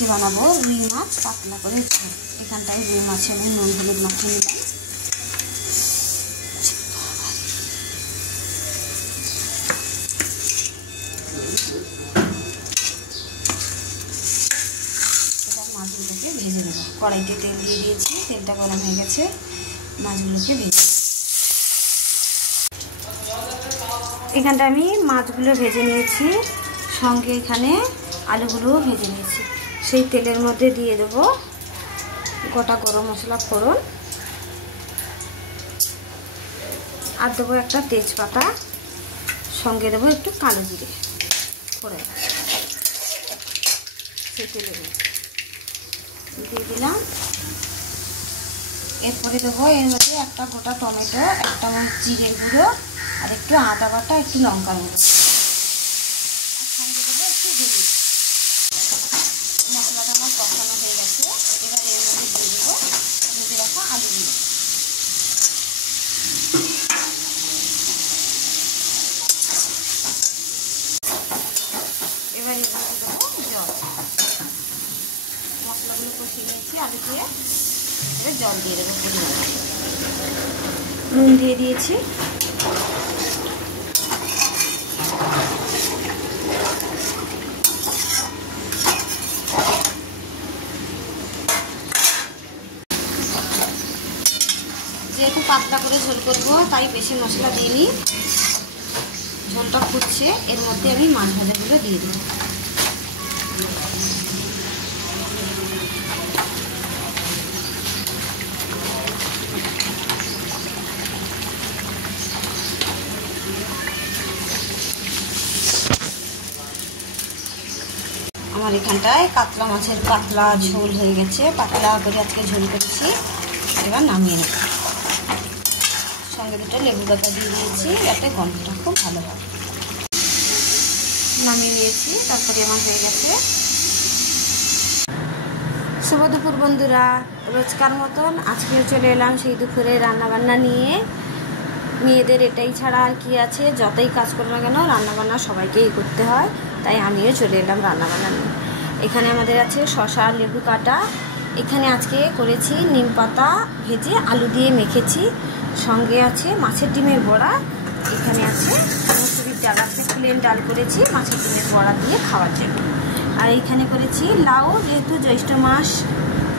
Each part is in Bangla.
আজকে বানাবো রুই মাছ পাতলা করে ঝোল। এখানটায় রুই মাছে আমি নুন হলুদ মাখিয়ে নিলাম। এবার মাছগুলোকে ভেজে নেব। কড়াইতে তেল দিয়ে দিয়েছি, তেলটা গরম হয়ে গেছে, মাছগুলোকে ভেজে। এখানটা আমি মাছগুলো ভেজে নিয়েছি, সঙ্গে এখানে আলুগুলোও ভেজে নিয়েছি। সেই তেলের মধ্যে দিয়ে দেবো গোটা গরম মশলা ফোড়ন, আর দেবো একটা তেজপাতা, সঙ্গে দেবো একটু কালো জিরে ফোড়ন। সেই তেলের মধ্যে দিয়ে দিলাম। এরপরে দেবো এর মধ্যে একটা গোটা টমেটো, একটা চামচ জিরের গুঁড়ো, আর একটু আদা বাটা, একটু লঙ্কার গুঁড়ো, আর সঙ্গে দেবো একটু হলুদ। মশলাটা আমার কষানো হয়ে গেছে। এবার এর মধ্যে দিয়ে দেবো ভেজে রাখা আলুগুলো। এবার এর মধ্যে দেবো জল। মশলাগুলো কষিয়ে নিয়েছি আলু দিয়ে, এবার জল দিয়ে দেবো পরিমাণ। নুন দিয়ে দিয়েছি। যেহেতু পাতলা করে ঝোল করবো তাই বেশি মশলা দিইনি। ঝোলটা ফুটছে, এর মধ্যে আমি মাছ ভাজাগুলো দিয়ে দেবো। আমার এখানটায় কাতলা মাছের পাতলা ঝোল হয়ে গেছে, পাতলা করে আজকে ঝোল করেছি। এবার নামিয়ে নেব। সঙ্গে দুটো লেবু পাতা দিয়ে দিয়েছি যাতে গন্ধটা খুব ভালো হয়। নামিয়ে নিয়েছি, তারপরে আমার হয়ে গেছে। শুভ দুপুর বন্ধুরা, রোজকার মতন আজকেও চলে এলাম সেই দুপুরে রান্নাবান্না নিয়ে। মেয়েদের এটাই ছাড়া আর কি আছে, যতই কাজ করো না কেন রান্নাবান্না সবাইকেই করতে হয়, তাই আমিও চলে এলাম রান্নাবান্না নিয়ে। এখানে আমাদের আছে শসা, লেবু কাটা। এখানে আজকে করেছি নিম পাতা ভেজে আলু দিয়ে মেখেছি। সঙ্গে আছে মাছের ডিমের বড়া। এখানে আছে মুসুরির ডাল, আছে প্লেন ডাল করেছি মাছের ডিমের বড়া দিয়ে খাওয়ার জন্য। আর এইখানে করেছি লাউ, যেহেতু জ্যৈষ্ঠ মাস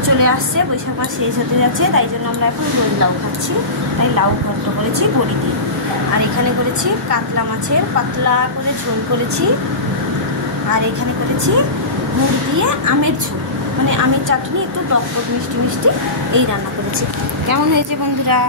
চলে আসছে, বৈশাখ মাস শেষ হতে যাচ্ছে, তাই জন্য আমরা এখন দই লাউ খাচ্ছি, তাই লাউ ঘন্ট করেছি বড়ি দিয়ে। আর এখানে করেছি কাতলা মাছের পাতলা করে ঝোল করেছি। আর এখানে করেছি মুগ দিয়ে আমের ঝোল, মানে আমের চাটনি, একটু টক টক মিষ্টি মিষ্টি, এই রান্না করেছি। কেমন হয়েছে বন্ধুরা?